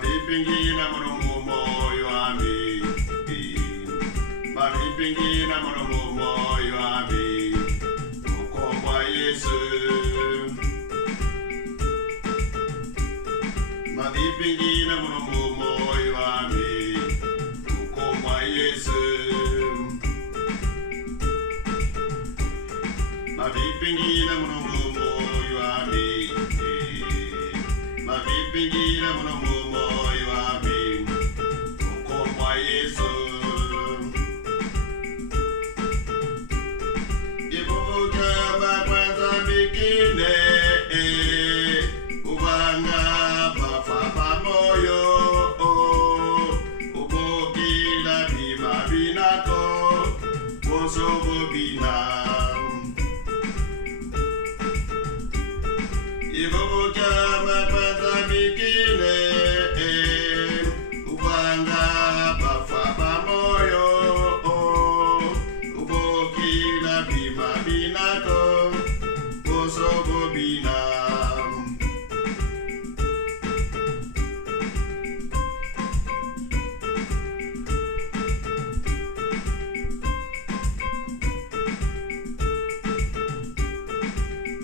mavipingina muno moyo ami, mavipingina muno moyo ami, ukomwa Yesu. Mavipingina muno moyo ami, ukomwa Yesu. Mavipingina muno moyo ami, mavipingina muno moyo ami, ukomwa Yesu. Ibuka bakwanza bikine, ubanga bafa moyo, ubukila bima binako, wosobo bina. Ibuka bakwanza bikine, ubanga bafa moyo, ubukila bima binako, wosobo bina.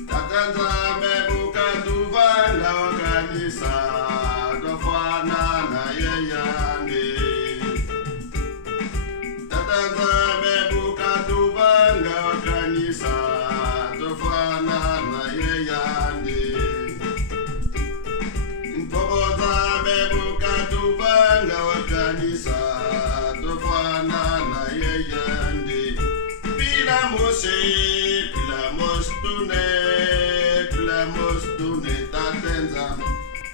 Tatanza mebuka tuvanga wakanisa, tofana na yeyande. Tatanza mebuka tuvanga wakanisa, tofana na yeyande. Mpogoza mebuka tuvanga wakanisa, tofana na yeyande. Pila mose, pila mostune, pila mostune tatenza.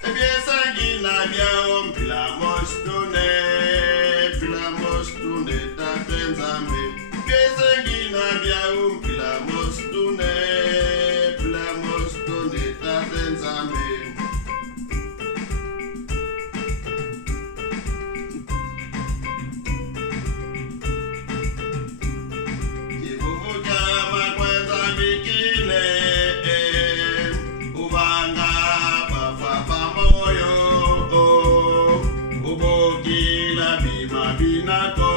Ebiesa gina biao, pila mostune tatenza me. Ebiesa gina biao, pila mostune tatenza me. Ibuka makwenza bikine, ubanga bafa moyo, ubukila bima binako,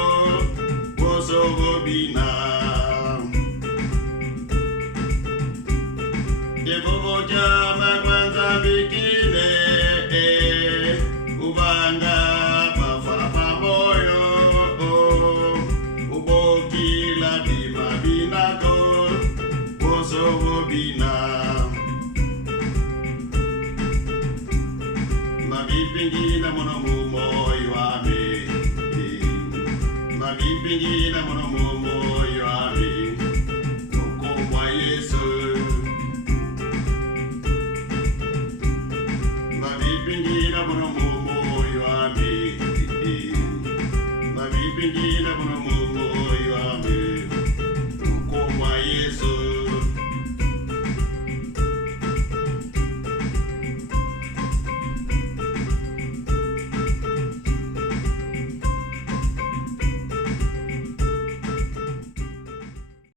wosobo bina. Ibuka makwenza bikine, ubanga bafa moyo, ubukila bima binako, wosobo bina. Mavipingina muno moyo ami, mavipingina muno moyo ami, ukomwa Yesu. Mavipingina muno moyo ami, mavipingina muno